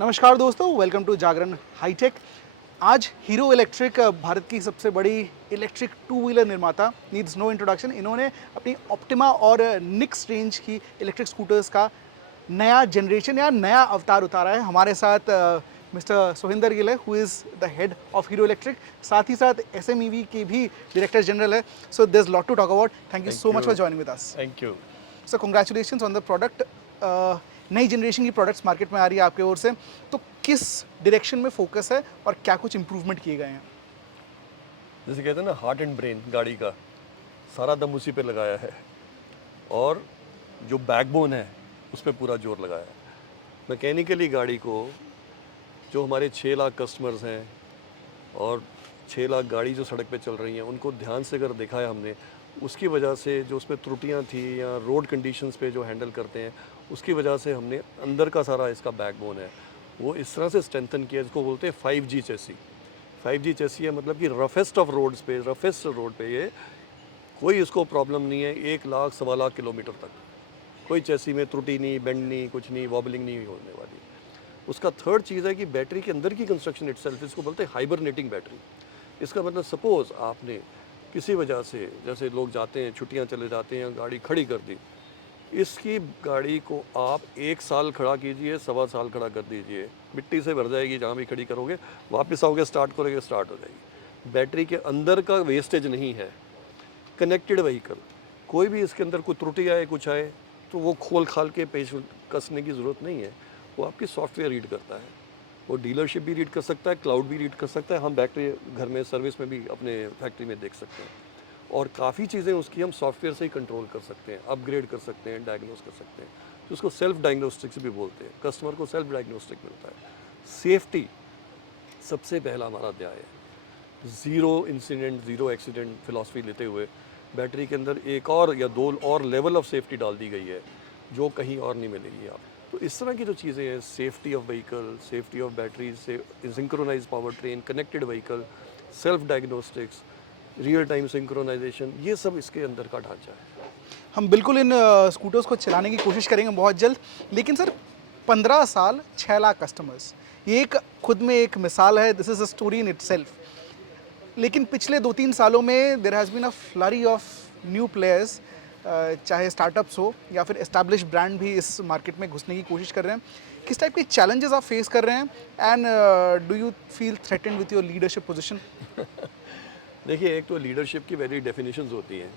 नमस्कार दोस्तों, welcome to Jagran hi tech. आज हीरो इलेक्ट्रिक भारत की सबसे बड़ी इलेक्ट्रिक टू व्हीलर निर्माता नीड्स नो इंट्रोडक्शन। इन्होंने अपनी ऑप्टिमा और निक्स रेंज की इलेक्ट्रिक स्कूटर्स का नया जनरेशन या नया अवतार उतारा है। हमारे साथ मिस्टर सोहिंदर गिल है, who is the head of Hero Electric, साथ ही साथ SMEV के भी डायरेक्टर जनरल है। So there is lot to talk about. Thank you Thank so much for you. Joining with us. Thank you. Sir congratulations on the product. नई generation की products market में आ रही है आपके ओर से, तो किस डायरेक्शन में फोकस है और क्या कुछ इंप्रूवमेंट किए गए हैं? जैसे कहते हैं ना, हार्ट एंड ब्रेन गाड़ी का सारा दम उसी पे लगाया है और जो बैकबोन है उस पे पूरा जोर लगाया है। मैकेनिकली गाड़ी को जो हमारे 6 लाख कस्टमर्स हैं और 6 लाख गाड़ी जो सड़क पे चल रही हैं उनको ध्यान से अगर देखा है हमने, उसकी वजह से जो उसमें त्रुटियां थी या रोड कंडीशंस पे जो हैंडल करते हैं उसकी वजह से हमने अंदर का सारा इसका बैकबोन है वो इस तरह से स्ट्रेंथन किया, इसको बोलते हैं 5G चेसी। 5G चेसी है मतलब कि रफेस्ट ऑफ रोड्स पे, रफेस्ट रोड पे ये कोई इसको प्रॉब्लम नहीं है। 1 लाख सवा लाख किलोमीटर तक कोई चेसी में त्रुटि नहीं, बेंड नहीं, कुछ नहीं, वॉबलिंग नहीं होने वाली। उसका थर्ड चीज़ है कि बैटरी के अंदर की कंस्ट्रक्शन इटसेल्फ, इसको बोलते हैं हाइबरनेटिंग बैटरी। इसका मतलब सपोज़ आपने किसी वजह से, जैसे लोग जाते हैं छुट्टियां चले जाते हैं, गाड़ी खड़ी कर दी, इसकी गाड़ी को आप 1 साल खड़ा कीजिए, सवा साल खड़ा कर दीजिए, मिट्टी से भर जाएगी, जहाँ भी खड़ी करोगे वापस आओगे, स्टार्ट करोगे, स्टार्ट हो जाएगी। बैटरी के अंदर का वेस्टेज नहीं है। कनेक्टेड व्हीकल, कोई भी इसके अंदर कोई त्रुटि आए, कुछ आए तो वो खोल खाल के पेश कसने की ज़रूरत नहीं है। वो आपकी सॉफ्टवेयर रीड करता है, वो डीलरशिप भी रीड कर सकता है, क्लाउड भी रीड कर सकता है, हम बैटरी घर में सर्विस में भी अपने फैक्ट्री में देख सकते हैं। और काफ़ी चीज़ें उसकी हम सॉफ्टवेयर से ही कंट्रोल कर सकते हैं, अपग्रेड कर सकते हैं, डायग्नोस कर सकते हैं, तो उसको सेल्फ डायग्नोस्टिक्स भी बोलते हैं। कस्टमर को सेल्फ डायग्नोस्टिक मिलता है। सेफ्टी सबसे पहला हमारा अध्याय है। Zero incident, zero accident philosophy लेते हुए बैटरी के अंदर एक और या 2 और लेवल ऑफ सेफ्टी डाल दी गई है जो कहीं और नहीं मिलेगी आप। तो इस तरह की जो चीज़ें हैं, safety of vehicle, safety of battery से, synchronise power train, connected vehicle, self diagnostics, real time synchronisation, ये सब इसके अंदर का ढांचा है। हम बिल्कुल इन स्कूटर्स को चलाने की कोशिश करेंगे बहुत जल्द। लेकिन सर, 15 साल 6 लाख कस्टमर्स, ये एक खुद में एक मिसाल है। This is a story in itself. लेकिन पिछले 2-3 सालों में there has been a flurry of new players, चाहे स्टार्टअप्स हो या फिर एस्टैब्लिश ब्रांड भी इस मार्केट में घुसने की कोशिश कर रहे हैं। किस टाइप के चैलेंजेस आप फेस कर रहे हैं, and do you feel threatened with your leadership position? देखिए, एक तो लीडरशिप की वेरी डेफिनेशंस होती हैं,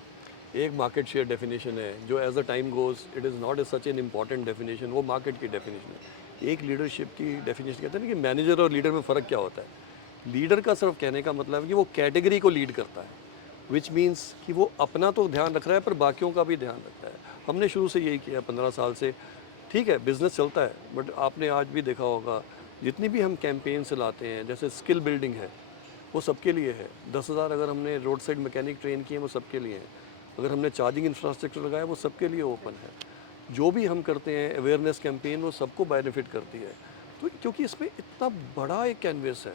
एक मार्केट शेयर डेफिनेशन है जो as the time goes it is not a such an important definition, वो मार्केट की डेफिनेशन है। एक लीडरशिप की डेफिनेशन कहते हैं ना कि मैनेजर और लीडर में फ़र्क क्या होता है। लीडर का सिर्फ कहने का मतलब है कि वो कैटेगरी को लीड करता है, विच मीन्स कि वो अपना तो ध्यान रख रहा है पर बाकियों का भी ध्यान रखता है। हमने शुरू से यही किया 15 साल से। ठीक है, बिजनेस चलता है, बट आपने आज भी देखा होगा जितनी भी हम कैंपेन चलाते हैं, जैसे स्किल बिल्डिंग है वो सबके लिए है। 10,000 अगर हमने रोड साइड मैकेनिक ट्रेन किए वो सबके लिए हैं। अगर हमने चार्जिंग इंफ्रास्ट्रक्चर लगाया वो सबके लिए ओपन है। जो भी हम करते हैं अवेयरनेस कैंपेन वो सबको बेनिफिट करती है। तो क्योंकि इसमें इतना बड़ा एक कैनवस है।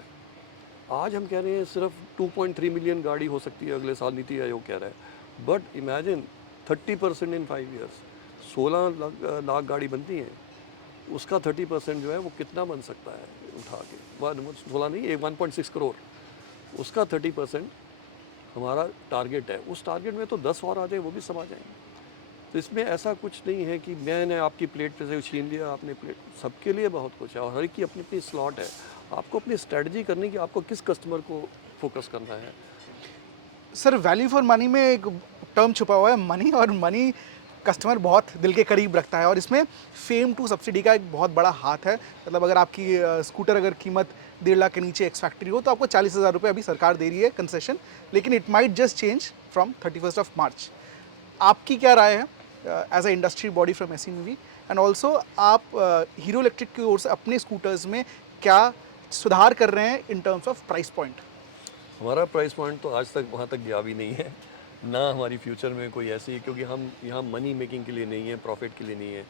आज हम कह रहे हैं सिर्फ 2.3 मिलियन गाड़ी हो सकती है अगले साल, नीति आयोग कह रहा है, but imagine 30% in 5 years, 16 lakh गाड़ी बनती हैं, उसका 30% जो है वो कितना बन सकता है उठा के, 16 नहीं, 1.6 करोड़, उसका 30% हमारा टारगेट है। उस टारगेट में तो 10 और आ जाए वो भी सब आ जाएंगे। तो इसमें ऐसा कुछ नहीं है कि मैंने आपकी प्लेट पे से छीन लिया, आपने प्लेट, सबके लिए बहुत कुछ है और हर एक की अपनी अपनी स्लॉट है। आपको अपनी स्ट्रेटजी करनी कि आपको किस कस्टमर को फोकस करना है। सर, वैल्यू फॉर मनी में एक टर्म छुपा हुआ है, मनी, और मनी कस्टमर बहुत दिल के करीब रखता है, और इसमें फेम टू सब्सिडी का एक बहुत बड़ा हाथ है। मतलब अगर आपकी स्कूटर अगर कीमत 1.5 लाख के नीचे एक्स फैक्ट्री हो तो आपको 40,000 रुपये अभी सरकार दे रही है कंसेशन, लेकिन it might just change from 31 March. आपकी क्या राय है as a industry body from SMEV, and also आप हीरो इलेक्ट्रिक की ओर से अपने स्कूटर्स में क्या सुधार कर रहे हैं in terms of price point? हमारा प्राइस पॉइंट तो आज तक वहाँ तक गया भी नहीं है, ना हमारी फ्यूचर में कोई ऐसी, क्योंकि हम यहाँ मनी मेकिंग के लिए नहीं है, प्रॉफिट के लिए नहीं है।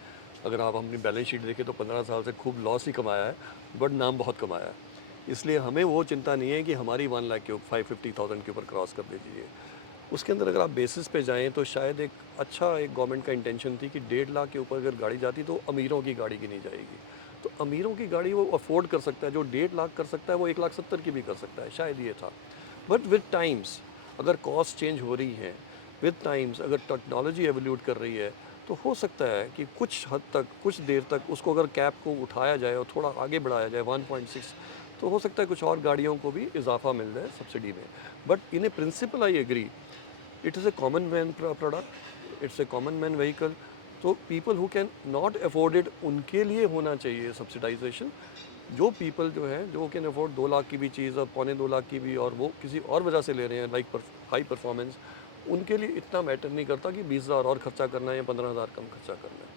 अगर आप अपनी बैलेंस शीट देखें तो 15 साल से खूब लॉस ही कमाया है, बट नाम बहुत कमाया है। इसलिए हमें वो चिंता नहीं है कि हमारी 1 लाख के 550,000 के ऊपर क्रॉस कर दीजिए। उसके अंदर अगर आप बेसिस पे जाएँ तो शायद एक गवर्नमेंट का इंटेंशन थी कि 1.5 लाख के ऊपर अगर गाड़ी जाती तो अमीरों की गाड़ी गिनी जाएगी। तो अमीरों की गाड़ी वो अफोर्ड कर सकता है, जो 1.5 लाख कर सकता है वो 1,70,000 की भी कर सकता है, शायद ये था। बट विद टाइम्स अगर कॉस्ट चेंज हो रही है, विद टाइम्स अगर टेक्नोलॉजी एवोल्यूट कर रही है, तो हो सकता है कि कुछ हद तक, कुछ देर तक उसको अगर कैप को उठाया जाए और थोड़ा आगे बढ़ाया जाए 1.6, तो हो सकता है कुछ और गाड़ियों को भी इजाफा मिल जाए सब्सिडी में। But in a principle I agree, it is a common man product, it's a common man vehicle. तो people who can not afford it, उनके लिए होना चाहिए सब्सिडाइजेशन। जो पीपल जो हैं, जो कैन अफोर्ड 2 लाख की भी चीज़ और 2.25 लाख की भी, और वो किसी और वजह से ले रहे हैं लाइक हाई परफॉर्मेंस, उनके लिए इतना मैटर नहीं करता कि 20,000 और खर्चा करना है या 15,000 कम खर्चा करना है।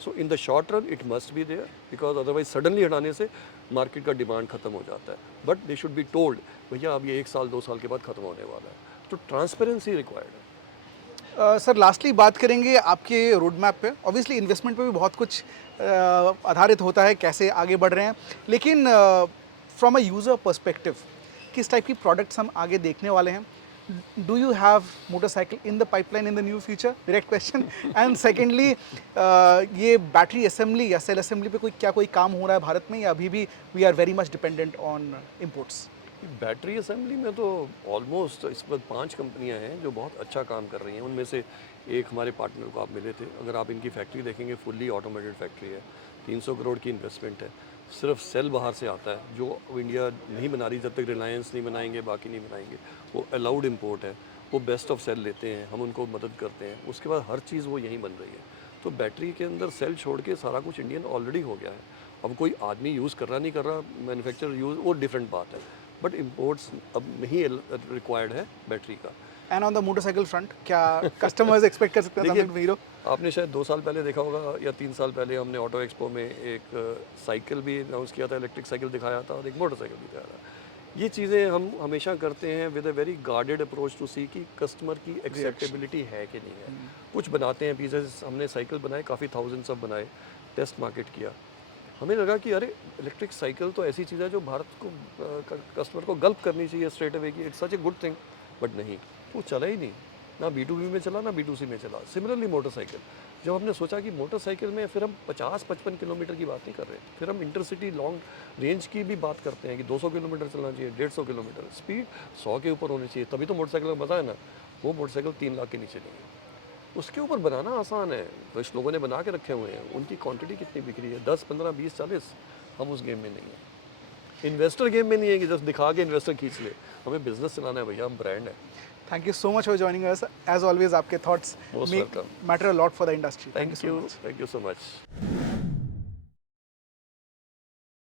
So in the short run it must be there, because otherwise suddenly हटाने से मार्केट का डिमांड खत्म हो जाता है। But they should be told, भैया अब ये 1 साल 2 साल के बाद खत्म होने वाला है। तो ट्रांसपेरेंसी रिक्वायर्ड है। सर लास्टली बात करेंगे आपके रोड मैप पे। ऑब्वियसली इन्वेस्टमेंट पे भी बहुत कुछ आधारित होता है, कैसे आगे बढ़ रहे हैं, लेकिन फ्रॉम अ यूज़र पर्सपेक्टिव किस टाइप की प्रोडक्ट्स हम आगे देखने वाले हैं? Do you have motorcycle in the pipeline in the new future? Direct question. And secondly, ये बैटरी असेंबली या सेल असेंबली पे कोई काम हो रहा है भारत में, या अभी भी we are very much dependent on imports? Battery assembly में तो ऑलमोस्ट इस वक्त 5 कंपनियां हैं जो बहुत अच्छा काम कर रही हैं। उनमें से एक हमारे पार्टनर को आप मिले थे, अगर आप इनकी फैक्ट्री देखेंगे फुल्ली ऑटोमेटेड फैक्ट्री है, 300 करोड़ की इन्वेस्टमेंट है। सिर्फ सेल बाहर से आता है जो इंडिया नहीं बना रही, जब तक रिलायंस नहीं बनाएंगे बाकी नहीं बनाएंगे। वो अलाउड इम्पोर्ट है, वो बेस्ट ऑफ सेल लेते हैं, हम उनको मदद करते हैं। उसके बाद हर चीज़ वो यहीं बन रही है। तो बैटरी के अंदर सेल छोड़ के सारा कुछ इंडियन ऑलरेडी हो गया है। अब कोई आदमी यूज़ कर रहा नहीं कर रहा, मैन्युफैक्चर यूज़, वो डिफरेंट बात है। बट इम्पोर्ट्स अब नहीं रिक्वायर्ड है बैटरी का। And on the motorcycle front क्या कस्टमर्स एक्सपेक्ट कर सकते हैं देखिए, something from हीरो? आपने शायद 2 साल पहले देखा होगा या 3 साल पहले हमने ऑटो एक्सपो में एक साइकिल भी अनाउंस किया था, इलेक्ट्रिक साइकिल दिखाया था और एक मोटरसाइकिल भी दिखाया था। ये चीज़ें हम हमेशा करते हैं with a very guarded approach to see कि कस्टमर की एक्सेप्टेबिलिटी है कि नहीं है। कुछ बनाते हैं पीसेस, हमने साइकिल बनाए, काफ़ी थाउजेंड्स ऑफ बनाए, टेस्ट मार्केट किया। हमें लगा कि अरे इलेक्ट्रिक साइकिल तो ऐसी चीज़ है जो भारत को कस्टमर को गल्प करनी चाहिए स्ट्रेट अवे की, it's such a good thing. But नहीं, वो चला ही नहीं, ना B2B में चला ना B2C में चला। सिमिलरली मोटरसाइकिल, जब हमने सोचा कि मोटरसाइकिल में फिर हम 50-55 किलोमीटर की बात नहीं कर रहे, फिर हम इंटरसिटी लॉन्ग रेंज की भी बात करते हैं कि 200 किलोमीटर चलना चाहिए, 150 किलोमीटर, स्पीड 100 के ऊपर होनी चाहिए, तभी तो मोटरसाइकिल का मज़ा है ना। वो मोटरसाइकिल 3 लाख के नीचे नहीं है। उसके ऊपर बनाना आसान है, कुछ लोगों ने बना के रखे हुए हैं, उनकी क्वांटिटी कितनी बिक रही है, 10, 15, 20, 40। हम उस गेम में नहीं है, इन्वेस्टर गेम में नहीं है कि जस्ट दिखा के इन्वेस्टर खींच ले। हमें बिजनेस चलाना है भैया, हम ब्रांड है। Thank you so much for joining us. As always आपके thoughts Most welcome. Matter a lot for the industry. Thank you so much.